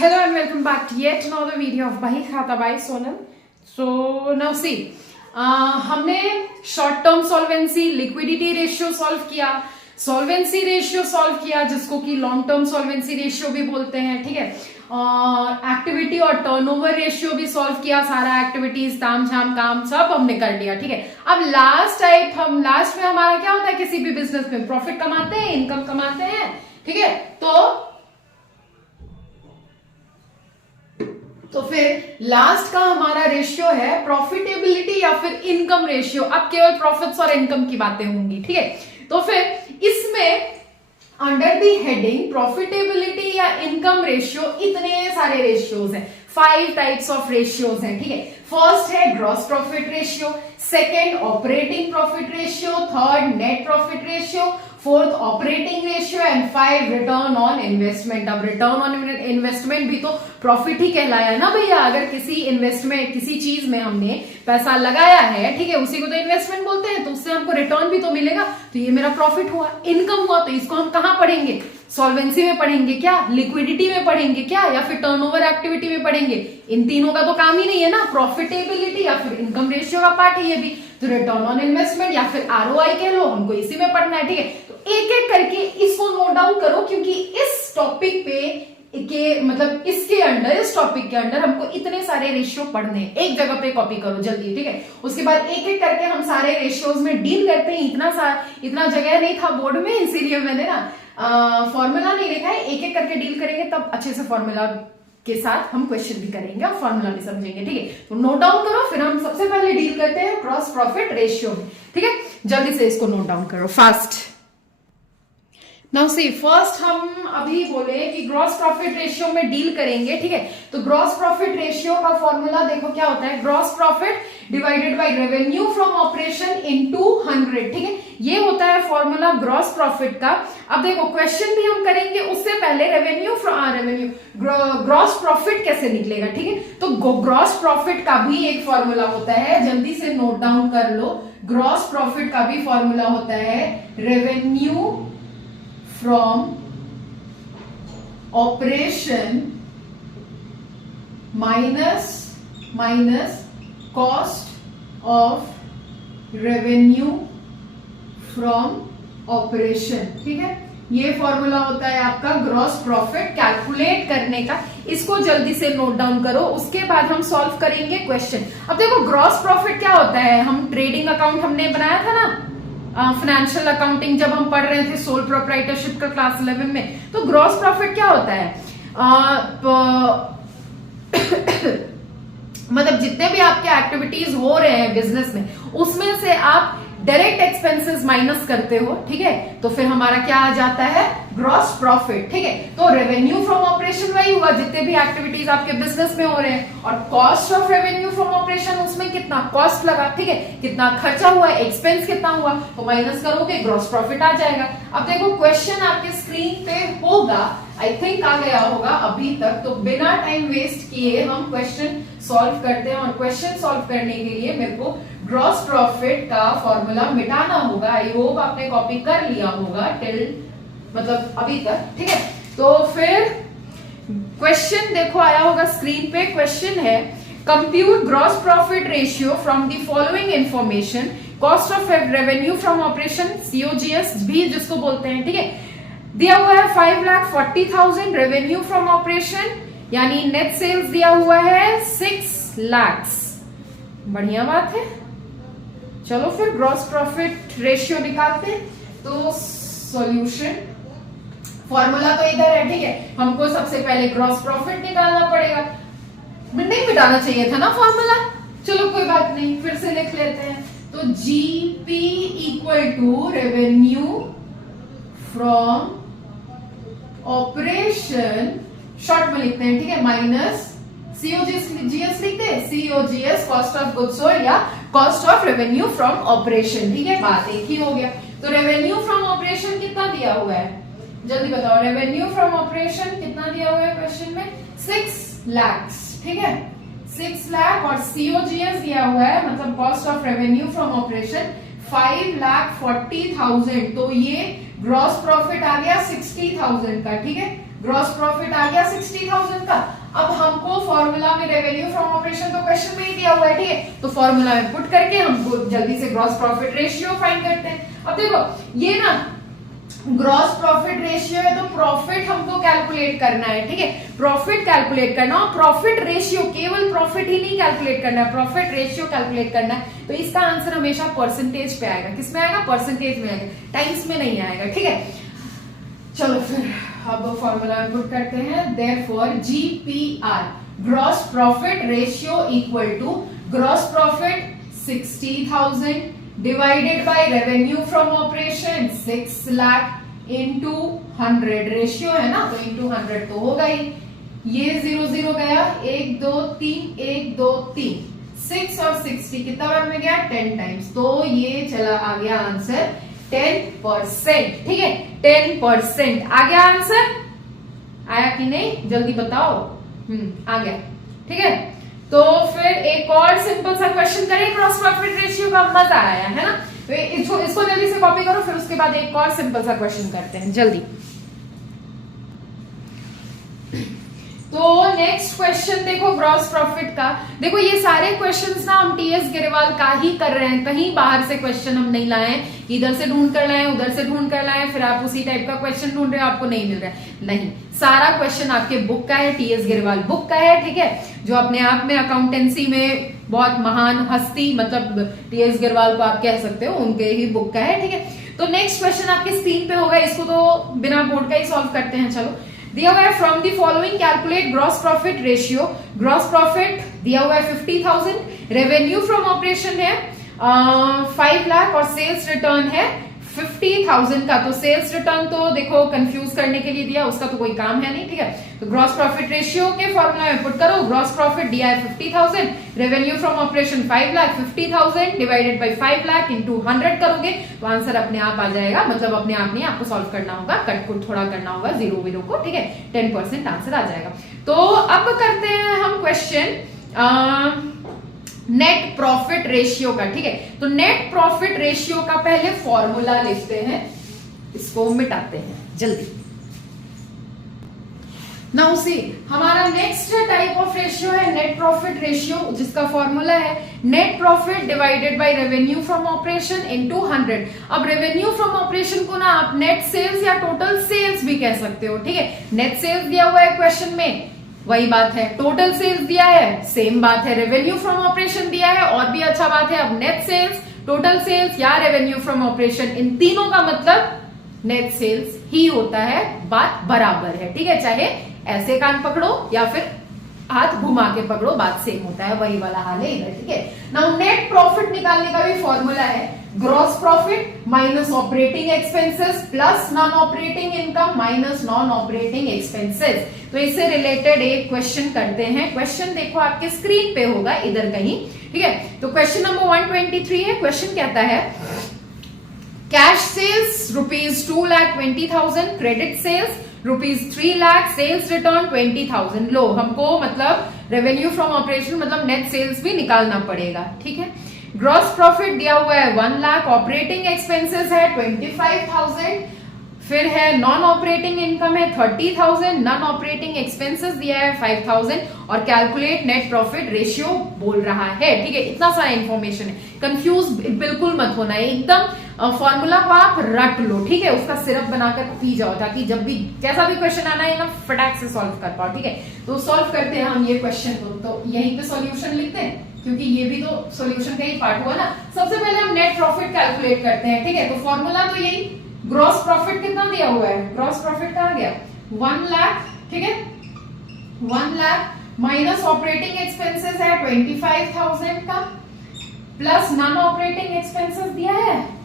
Hello and welcome back to yet another video of Bahi Khata by Sonal. So now see, हमने short term solvency, liquidity ratio solve किया, solvency ratio solve किया जिसको कि long term solvency ratio भी बोलते हैं, ठीक है। एक्टिविटी और टर्नओवर रेशियो भी सॉल्व किया, सारा एक्टिविटीज ताम झाम काम सब हमने कर लिया, ठीक है। अब लास्ट में हमारा क्या होता है, किसी भी बिजनेस में प्रॉफिट कमाते हैं, इनकम कमाते हैं, ठीक है। तो फिर लास्ट का हमारा रेशियो है प्रॉफिटेबिलिटी या फिर इनकम रेशियो। अब केवल प्रॉफिट्स और इनकम की बातें होंगी, ठीक है। तो फिर इसमें अंडर दी हेडिंग प्रॉफिटेबिलिटी या इनकम रेशियो इतने सारे रेशियोज हैं, 5 टाइप्स ऑफ रेशियोज हैं, ठीक है। फर्स्ट है gross profit ratio, second operating profit ratio, third net profit ratio, fourth operating ratio and 5 return on investment. अब रिटर्न ऑन इन्वेस्टमेंट भी तो प्रॉफिट ही कहलाया ना भैया। अगर किसी इन्वेस्टमेंट, किसी चीज में हमने पैसा लगाया है, ठीक है, उसी को तो इन्वेस्टमेंट बोलते हैं, तो उससे हमको रिटर्न भी तो मिलेगा, तो ये मेरा प्रॉफिट हुआ, इनकम हुआ। तो इसको हम कहां पढ़ेंगे, सॉल्वेंसी में पढ़ेंगे क्या, लिक्विडिटी में पढ़ेंगे क्या, या फिर टर्नओवर एक्टिविटी में पढ़ेंगे। इन तीनों का तो काम ही नहीं है ना, प्रॉफिटेबिलिटी या फिर इनकम रेशियो का पार्ट है ये भी। तो रिटर्न ऑन इन्वेस्टमेंट या फिर आरओआई कह लो, हमको इसी में पढ़ना है, ठीक है। तो एक एक करके इसको नोट डाउन करो, क्योंकि इस टॉपिक पे मतलब इसके अंडर, इस टॉपिक के अंडर हमको इतने सारे रेशियो पढ़ने हैं। एक जगह पे कॉपी करो जल्दी, ठीक है। उसके बाद एक एक करके हम सारे रेशियोज में डील करते हैं। इतना जगह नहीं था बोर्ड में, इसीलिए मैंने ना फॉर्मूला नहीं लिखा है। एक एक करके डील करेंगे तब अच्छे से फॉर्मूला के साथ हम क्वेश्चन भी करेंगे और फॉर्मूला भी समझेंगे, ठीक है। तो नोट डाउन करो, फिर हम सबसे पहले डील करते हैं ग्रॉस प्रॉफिट रेशियो में, ठीक है। जल्दी से इसको नोट डाउन करो फास्ट। नाउ सी, फर्स्ट हम अभी बोले कि ग्रॉस प्रॉफिट रेशियो में डील करेंगे, ठीक है। तो ग्रॉस प्रॉफिट रेशियो का फॉर्मूला देखो क्या होता है, gross profit divided by revenue from operation into 100, ठीक है। ये होता है फॉर्मूला ग्रॉस प्रॉफिट का। अब देखो क्वेश्चन भी हम करेंगे, उससे पहले रेवेन्यू ग्रॉस प्रॉफिट कैसे निकलेगा, ठीक है। तो ग्रॉस प्रॉफिट का भी एक फॉर्मूला होता है, जल्दी से नोट डाउन कर लो। ग्रॉस प्रॉफिट का भी फॉर्मूला होता है revenue from operation minus cost of revenue from operation, ठीक है। ये फॉर्मूला होता है आपका ग्रॉस प्रॉफिट कैलकुलेट करने का। इसको जल्दी से नोट डाउन करो, उसके बाद हम सॉल्व करेंगे क्वेश्चन। अब देखो ग्रॉस प्रॉफिट क्या होता है, हम ट्रेडिंग अकाउंट हमने बनाया था ना, फाइनेंशियल अकाउंटिंग जब हम पढ़ रहे थे सोल प्रोप्राइटरशिप का क्लास 11 में। तो ग्रॉस प्रॉफिट क्या होता है, मतलब जितने भी आपके एक्टिविटीज हो रहे हैं बिजनेस में, उसमें से आप डायरेक्ट एक्सपेंसेस माइनस करते हो, ठीक है। तो फिर हमारा क्या आ जाता है, ग्रॉस प्रॉफिट, ठीक है। तो रेवेन्यू फ्रॉम ऑपरेशन वही हुआ, जितने भी एक्टिविटीज आपके बिजनेस में हो रहे हैं, और cost of revenue from operation, उसमें कितना कॉस्ट लगा, ठीक है, कितना खर्चा हुआ, एक्सपेंस कितना हुआ, तो माइनस करोगे ग्रॉस प्रॉफिट आ जाएगा। अब देखो क्वेश्चन आपके स्क्रीन पे होगा, आई थिंक आ गया होगा अभी तक। तो बिना टाइम वेस्ट किए हम क्वेश्चन सॉल्व करते हैं, और क्वेश्चन सॉल्व करने के लिए मेरे को ग्रॉस प्रॉफिट का फॉर्मूला मिटाना होगा। आई होप आपने कॉपी कर लिया होगा मतलब अभी तक, ठीक है। तो फिर क्वेश्चन देखो आया होगा स्क्रीन पे। क्वेश्चन है compute gross profit ratio from the following information, cost of revenue from operation, COGS भी जिसको बोलते हैं, ठीक है। दिया हुआ है 5,40,000 रेवेन्यू फ्रॉम ऑपरेशन, यानी नेट सेल्स दिया हुआ है 6 लाख। बढ़िया बात है, चलो फिर ग्रॉस प्रॉफिट रेशियो निकालते हैं। तो सॉल्यूशन, फॉर्मूला तो इधर है, ठीक है। हमको सबसे पहले ग्रॉस प्रॉफिट निकालना पड़ेगा, नहीं मिटाना चाहिए था ना फॉर्मूला, चलो कोई बात नहीं, फिर से लिख लेते हैं। तो GP equal to revenue from operation, short में लिखते हैं, ठीक है, माइनस COGS लिखते हैं, COGS cost of goods sold या cost of revenue from operation, ठीक है। बात एक ही हो गया। तो रेवेन्यू फ्रॉम ऑपरेशन कितना दिया हुआ है, जल्दी बताओ, रेवेन्यू फ्रॉम ऑपरेशन कितना दिया हुआ है क्वेश्चन में, 6 लाख, ठीक है, 6 लाख। और COGS दिया हुआ है, मतलब cost of revenue from operation 5,40,000। तो ये ग्रॉस प्रॉफिट आ गया 60,000 का, ठीक है। ग्रॉस प्रॉफिट आ गया 60,000 का। अब हमको फॉर्मूला में रेवेन्यू फ्रॉम ऑपरेशन तो क्वेश्चन में ही दिया हुआ है, ठीक है, तो फॉर्मूला में पुट करके हमको जल्दी से ग्रॉस प्रॉफिट रेशियो फाइंड करते हैं। अब देखो ये ना ग्रॉस प्रॉफिट रेशियो है, तो प्रॉफिट हमको कैलकुलेट करना है, ठीक है, प्रॉफिट कैलकुलेट करना, और प्रॉफिट रेशियो केवल प्रॉफिट ही नहीं कैलकुलेट करना है, प्रॉफिट रेशियो कैलकुलेट करना है। तो इसका आंसर हमेशा परसेंटेज पे आएगा। किस में आएगा? परसेंटेज में आएगा, टाइम्स में नहीं आएगा, ठीक है। चलो फिर अब फॉर्मूला में पुट करते हैं। Therefore GPR gross profit ratio equal to gross profit 60,000 divided by revenue from operation 6 lakh into 100, ratio है ना, तो इंटू 100 तो होगा ही। ये 0 0 गया, 1 2 3 1 2 3, 6 और 60 कितना बार में गया? 10 टाइम्स, तो ये चला आ गया आंसर 10%, ठीक है, 10% आ गया आंसर। आया कि नहीं जल्दी बताओ। आ गया, ठीक है। तो फिर एक और सिंपल सा क्वेश्चन करें क्रॉस प्रॉफिट रेशियो का, मजा आया है ना, तो इसको जल्दी से कॉपी करो, फिर उसके बाद एक और सिंपल सा क्वेश्चन करते हैं जल्दी। तो नेक्स्ट क्वेश्चन देखो ग्रॉस प्रॉफिट का। देखो ये सारे क्वेश्चंस ना हम टीएस गिरेवाल का ही कर रहे हैं, कहीं बाहर से क्वेश्चन हम नहीं लाए हैं, इधर से ढूंढ कर लाए, उधर से ढूंढ कर लाए, फिर आप उसी टाइप का क्वेश्चन ढूंढ रहे हो, आपको नहीं मिल रहा है, नहीं, सारा क्वेश्चन आपके बुक का है, टीएस गिरेवाल बुक का है, ठीक है, जो अपने आप में अकाउंटेंसी में बहुत महान हस्ती, मतलब टीएस गिरेवाल को आप कह सकते हो, उनके ही बुक का है, ठीक है। तो नेक्स्ट क्वेश्चन आपके स्क्रीन पे होगा, इसको तो बिना बोर्ड का ही सॉल्व करते हैं। चलो दिया हुआ है from the following calculate gross profit ratio. Gross profit दिया हुआ है 50,000, रेवेन्यू फ्रॉम ऑपरेशन है 5 लाख और सेल्स रिटर्न है 50,000 का। तो सेल्स रिटर्न तो देखो कंफ्यूज करने के लिए दिया, उसका तो कोई काम है नहीं, ठीक है। तो ग्रॉस प्रॉफिट रेशियो के फॉर्मूला में पुट करो, ग्रॉस प्रॉफिट दिया है 50,000, revenue from operation 5 lakh, 50,000 divided by 5 lakh into 100 करोगे तो आंसर अपने आप आ जाएगा, मतलब अपने आप नहीं, आपको सॉल्व करना होगा, कट कुट थोड़ा करना होगा जीरो वीरो को, ठीक है, 10% आंसर आ जाएगा। तो अब करते हैं हम क्वेश्चन नेट प्रॉफिट रेशियो का, ठीक है। तो नेट प्रॉफिट रेशियो का पहले फॉर्मूला लिखते हैं, इसको मिटाते हैं जल्दी। नाउ सी हमारा नेक्स्ट टाइप ऑफ रेशियो है नेट प्रॉफिट रेशियो, जिसका फॉर्मूला है net profit divided by revenue from operation into 100। अब रेवेन्यू फ्रॉम ऑपरेशन को ना आप नेट सेल्स या टोटल सेल्स भी कह सकते हो, ठीक है। नेट सेल्स दिया हुआ है क्वेश्चन में, वही बात है, टोटल सेल्स दिया है, सेम बात है, रेवेन्यू फ्रॉम ऑपरेशन दिया है, और भी अच्छा बात है। अब नेट सेल्स, टोटल सेल्स या रेवेन्यू फ्रॉम ऑपरेशन, इन तीनों का मतलब नेट सेल्स ही होता है, बात बराबर है, ठीक है। चाहे ऐसे कान पकड़ो या फिर हाथ घुमा के पकड़ो, बात सेम होता है, वही वाला हाल है इधर, ठीक है। नाउ नेट प्रॉफिट निकालने का भी फॉर्मूला है gross profit minus operating expenses plus non operating income minus non operating expenses. तो इससे रिलेटेड एक क्वेश्चन करते हैं। क्वेश्चन देखो आपके स्क्रीन पे होगा इधर कहीं, ठीक है। तो क्वेश्चन नंबर 123 है। क्वेश्चन कहता है cash sales ₹2,20,000, credit sales ₹3 lakh, sales return 20,000। लो हमको मतलब रेवेन्यू फ्रॉम ऑपरेशन मतलब नेट सेल्स भी निकालना पड़ेगा, ठीक है। ग्रॉस प्रॉफिट दिया हुआ है 1 लाख, ऑपरेटिंग एक्सपेंसेस है 25,000, फिर है नॉन ऑपरेटिंग इनकम है 30,000, नॉन ऑपरेटिंग एक्सपेंसेस दिया है 5,000 और कैलकुलेट नेट प्रॉफिट रेशियो बोल रहा है, ठीक है। इतना सारा इंफॉर्मेशन है, कंफ्यूज बिल्कुल मत होना है, एकदम फॉर्मूला को आप रट लो, ठीक है, उसका सिरप बनाकर पी जाओ, ताकि जब भी कैसा भी क्वेश्चन आना है ना फटाक से सॉल्व कर पाओ, ठीक है। तो सॉल्व करते हैं हम ये क्वेश्चन को, तो यहीं पे सॉल्यूशन लिखते हैं क्योंकि ये भी तो सॉल्यूशन का ही पार्ट हुआ ना। सबसे पहले हम नेट प्रॉफिट कैलकुलेट करते हैं, ठीक है। तो फॉर्मूला तो यही, ग्रॉस प्रॉफिट कितना दिया हुआ है, ग्रॉस प्रॉफिट कहाँ गया 1 लाख, ठीक है, 1 लाख माइनस ऑपरेटिंग एक्सपेंसेस है 25,000 का, प्लस नॉन ऑपरेटिंग एक्सपेंसेस दिया है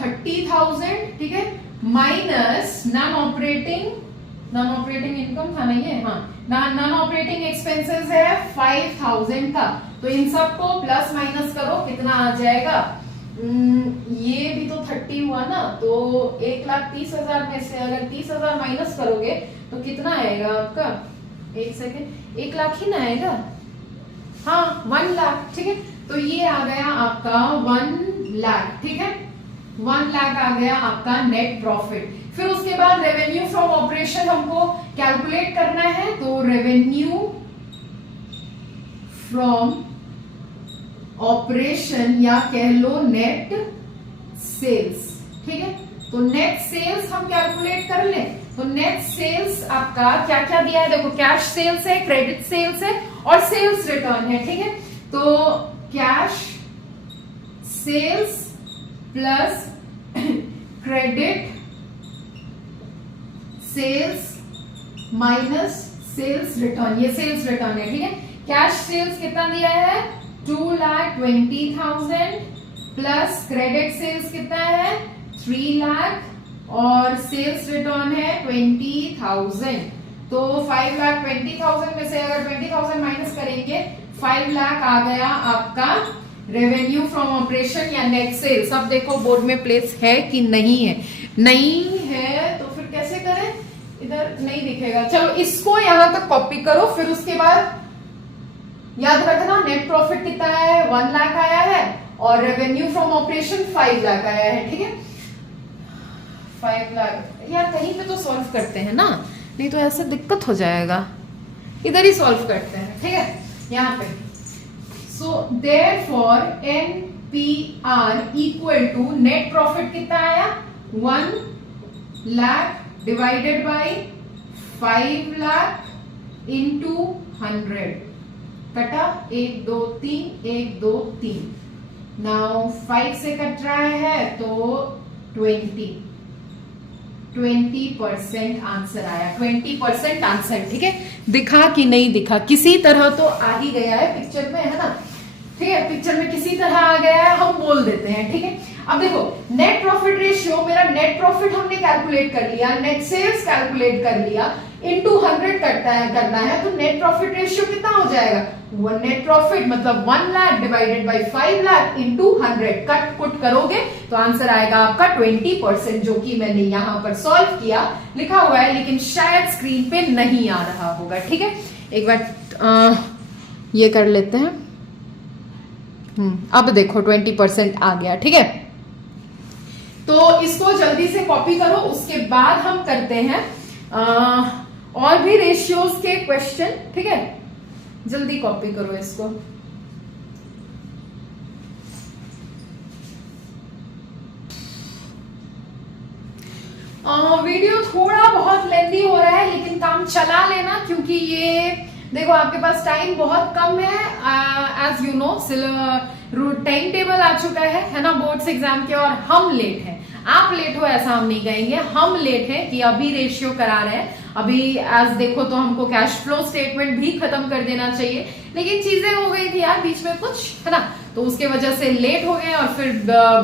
30,000, ठीक है, माइनस नॉन ऑपरेटिंग इनकम था नहीं है, हाँ, नॉन ऑपरेटिंग एक्सपेंसेस है 5,000 का। तो इन सबको प्लस माइनस करो, कितना आ जाएगा, ये भी तो 30 हुआ ना, तो 1,30,000 में से अगर 30,000 माइनस करोगे तो कितना आएगा आपका, एक सेकेंड, 1 लाख ही ना आएगा, हाँ 1 लाख, ठीक है। तो ये आ गया आपका 1 लाख, ठीक है, 1 लाख आ गया आपका नेट प्रॉफिट। फिर उसके बाद रेवेन्यू फ्रॉम ऑपरेशन हमको कैलकुलेट करना है, तो रेवेन्यू फ्रॉम ऑपरेशन या कह लो नेट सेल्स, ठीक है। तो नेट सेल्स हम कैलकुलेट कर लें, तो नेट सेल्स आपका क्या क्या दिया है, देखो कैश सेल्स है, क्रेडिट सेल्स है और सेल्स रिटर्न है, ठीक है। तो cash sales plus credit sales minus sales return, ये सेल्स रिटर्न है, ठीक है। कैश सेल्स कितना दिया है 2,20,000 प्लस क्रेडिट सेल्स कितना है 3 लाख और सेल्स रिटर्न है 20,000। तो 5,20,000 में से अगर 20,000 माइनस करेंगे 5 लाख आ गया आपका रेवेन्यू फ्रॉम ऑपरेशन या नेट सेल्स। अब देखो बोर्ड में प्लेस है कि नहीं है, नहीं है तो फिर कैसे करें, इधर नहीं दिखेगा। चलो इसको यहां तक कॉपी करो, फिर उसके बाद याद रखना नेट प्रॉफिट कितना है 1 लाख आया है और रेवेन्यू फ्रॉम ऑपरेशन 5 लाख आया है, ठीक है। 5 लाख यार कहीं पे तो सॉल्व करते हैं ना, नहीं तो ऐसे दिक्कत हो जाएगा, इधर ही सॉल्व करते हैं, ठीक है। यहाँ पे so therefore NPR equal to net profit कितना आया 1 lakh divided by 5 lakh into 100 कटा 1 2 3 1 2 3 नाउ 5 से कट रहा है तो 20% आंसर आया, 20% आंसर, ठीक है। दिखा कि नहीं दिखा, किसी तरह तो आ ही गया है पिक्चर में, है ना, ठीक है। पिक्चर में किसी तरह आ गया है, हम बोल देते हैं, ठीक है। अब देखो नेट प्रॉफिट रेशियो, मेरा नेट प्रॉफिट हमने कैलकुलेट कर लिया, नेट सेल्स कैलकुलेट कर लिया, इनटू 100 करना है तो नेट प्रॉफिट रेशियो कितना हो जाएगा, नेट प्रॉफिट मतलब 1 lakh divided by 5 lakh into 100, cut put करोगे तो आंसर आएगा आपका 20%, जो कि मैंने यहां पर सॉल्व किया, लिखा हुआ है, लेकिन शायद स्क्रीन पे नहीं आ रहा होगा, ठीक है। एक बार ये कर लेते हैं, अब देखो 20% आ गया, ठीक है। तो इसको जल्दी से कॉपी करो, उसके बाद हम करते हैं और भी रेशियोज के क्वेश्चन, ठीक है। जल्दी कॉपी करो इसको। वीडियो थोड़ा बहुत लेंदी हो रहा है, लेकिन काम चला लेना, क्योंकि ये देखो आपके पास टाइम बहुत कम है, as you know time table आ चुका है ना, बोर्ड्स एग्जाम के, और हम लेट हैं, आप लेट हो ऐसा हम नहीं कहेंगे, हम लेट हैं कि अभी रेशियो करा रहे हैं, अभी एज देखो तो हमको कैश फ्लो स्टेटमेंट भी खत्म कर देना चाहिए, लेकिन चीजें हो गई थी यार बीच में कुछ, है ना, तो उसके वजह से लेट हो गए और फिर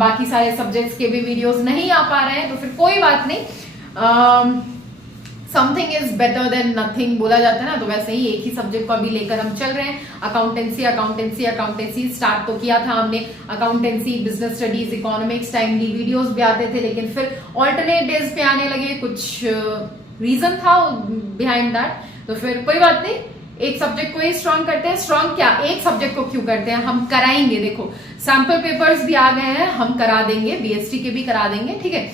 बाकी सारे सब्जेक्ट्स के भी वीडियोस नहीं आ पा रहे हैं, तो फिर कोई बात नहीं, something is better than nothing बोला जाता है ना, तो वैसे ही एक ही सब्जेक्ट को अभी लेकर हम चल रहे हैं, अकाउंटेंसी स्टार्ट तो किया था हमने, accountancy, business studies, economics, timely videos भी आते थे, लेकिन फिर ऑल्टरनेट डेज पे आने लगे, कुछ रीजन था बिहाइंड दैट, तो फिर कोई बात नहीं, एक सब्जेक्ट को ही स्ट्रांग करते हैं। स्ट्रांग क्या, एक सब्जेक्ट को क्यों करते हैं, हम कराएंगे, देखो सैंपल पेपर्स भी आ गए हैं, हम करा देंगे, बीएसटी के भी करा देंगे, ठीक है,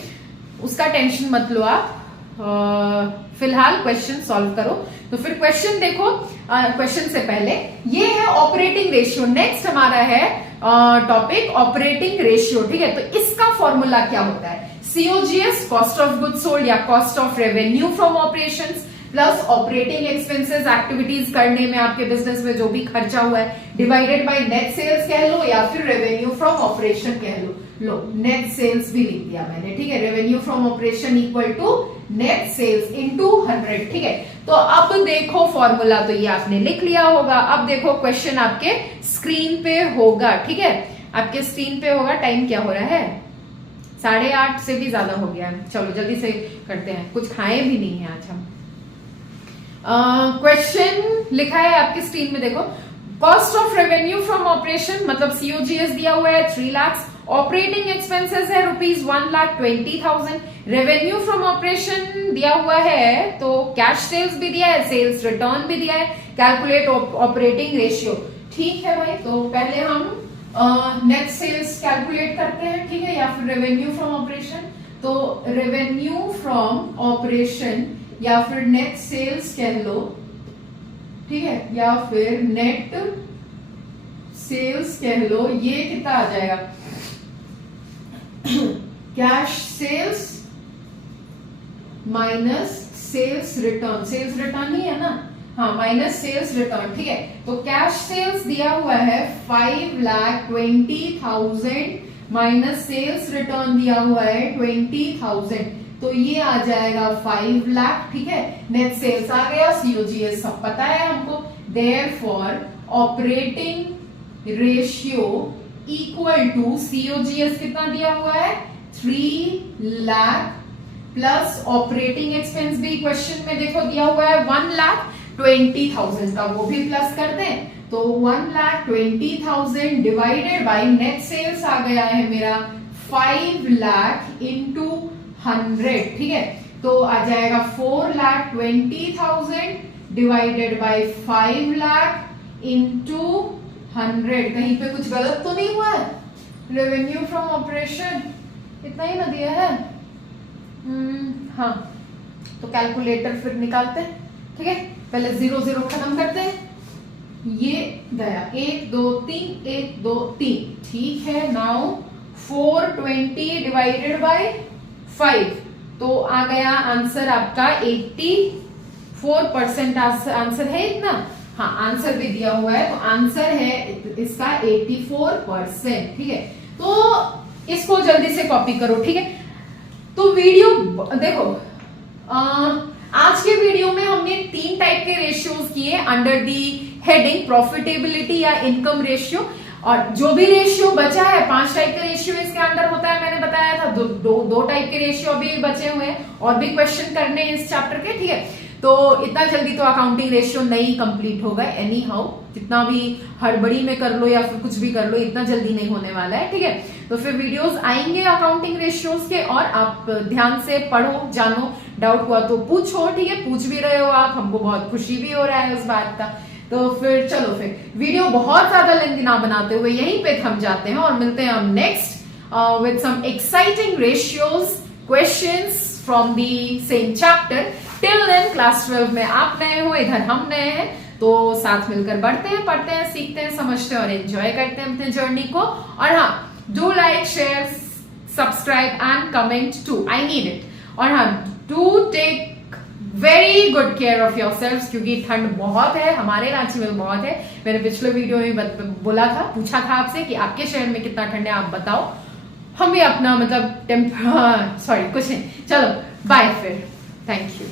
उसका टेंशन मत लो आप, फिलहाल क्वेश्चन सॉल्व करो। तो फिर क्वेश्चन देखो, क्वेश्चन से पहले ये है ऑपरेटिंग रेशियो, नेक्स्ट हमारा है टॉपिक ऑपरेटिंग रेशियो, ठीक है। तो इसका फॉर्मूला क्या होता है, COGS cost of goods sold या cost of revenue from operations plus operating expenses, activities करने में आपके बिजनेस में जो भी खर्चा हुआ है, डिवाइडेड बाय नेट सेल्स कह लो या फिर रेवेन्यू फ्रॉम ऑपरेशन कह लो, लो नेट सेल्स भी लिख दिया मैंने, ठीक है, revenue from operation equal to net sales into 100, ठीक है। तो अब देखो फॉर्मूला तो ये आपने लिख लिया होगा, अब देखो क्वेश्चन आपके स्क्रीन पे होगा, ठीक है, आपके स्क्रीन पे होगा। टाइम क्या हो रहा है 8:30 से भी ज्यादा हो गया, चलो जल्दी से करते हैं, कुछ खाए भी नहीं है आज हम। क्वेश्चन लिखा है आपकी स्क्रीन में, देखो cost of revenue from operation मतलब COGS दिया हुआ है 3 लाख, ऑपरेटिंग एक्सपेंसेस है ₹1,20,000, रेवेन्यू फ्रॉम ऑपरेशन दिया हुआ है, तो कैश सेल्स भी दिया है, सेल्स रिटर्न भी दिया है, कैलकुलेट ऑपरेटिंग रेशियो, ठीक है भाई। तो पहले हम नेट सेल्स कैलकुलेट करते हैं, ठीक है, या फिर रेवेन्यू फ्रॉम ऑपरेशन, तो रेवेन्यू फ्रॉम ऑपरेशन या फिर नेट सेल्स कह लो, ठीक है, या फिर नेट सेल्स कह लो, ये कितना आ जाएगा, cash sales minus sales return, sales return ही है ना, हाँ, माइनस सेल्स रिटर्न, ठीक है। तो कैश सेल्स दिया हुआ है 5,20,000 माइनस सेल्स रिटर्न दिया हुआ है 20,000, तो ये आ जाएगा 5 लाख, ठीक है। नेट सेल्स आ गया, सीओजीएस सब पता है हमको, therefore operating ratio equal to COGS कितना दिया हुआ है 3 लाख प्लस ऑपरेटिंग एक्सपेंस भी क्वेश्चन में देखो दिया हुआ है 1,20,000 का, वो भी प्लस कर दें तो 1,20,000 डिवाइडेड बाय नेट सेल्स आ गया है मेरा 5 लाख इंटू 100, ठीक है। तो आ जाएगा 4,20,000 डिवाइडेड बाय 5 लाख इंटू 100। कहीं पे कुछ गलत तो नहीं हुआ है? रेवेन्यू फ्रॉम ऑपरेशन इतना ही ना दिया है, हाँ, तो कैलकुलेटर फिर निकालते हैं, ठीक है। पहले 0 0 खत्म करते हैं, ये गया 1 2 3 1 2 3, ठीक है। नाउ 420 डिवाइडेड बाय 5, तो आ गया आंसर आपका 84% आंसर है इतना, हाँ, आंसर भी दिया हुआ है, तो आंसर है इसका 84%, ठीक है। तो इसको जल्दी से कॉपी करो, ठीक है। तो वीडियो देखो, आज के वीडियो में हमने 3 टाइप के रेशियोज किए अंडर दी हेडिंग प्रॉफिटेबिलिटी या इनकम रेशियो, और जो भी रेशियो बचा है 5 टाइप के रेशियो इसके अंडर होता है, मैंने बताया था। दो टाइप के रेशियो अभी बचे हुए हैं और भी क्वेश्चन करने हैं इस चैप्टर के, ठीक है। तो इतना जल्दी तो अकाउंटिंग रेशियो नहीं कंप्लीट होगा एनी हाउ, जितना भी हड़बड़ी में कर लो या फिर कुछ भी कर लो, इतना जल्दी नहीं होने वाला है, ठीक है। तो फिर वीडियोस आएंगे अकाउंटिंग रेशियोज के, और आप ध्यान से पढ़ो, जानो, डाउट हुआ तो पूछो, ठीक है। पूछ भी रहे हो आप, हमको बहुत खुशी भी हो रहा है उस बात का। तो फिर चलो, फिर वीडियो बहुत ज्यादा लेंथी ना बनाते हुए यहीं पे थम जाते हैं और मिलते हैं हम next with some exciting ratios questions from the same chapter. Till then class 12 में आप नए हो, इधर हम नए हैं, तो साथ मिलकर बढ़ते हैं, पढ़ते हैं, सीखते हैं, समझते हैं और एंजॉय करते हैं अपने जर्नी को। और हाँ, do like, share, subscribe and comment too, I need it. और हाँ, do take very good care of yourself, क्योंकि ठंड बहुत है, हमारे रांची में बहुत है। मैंने पिछले वीडियो में बोला था, पूछा था आपसे कि आपके शहर में कितना ठंड है, आप बताओ। हम भी अपना मतलब सॉरी कुछ नहीं, चलो बाय फिर, थैंक यू।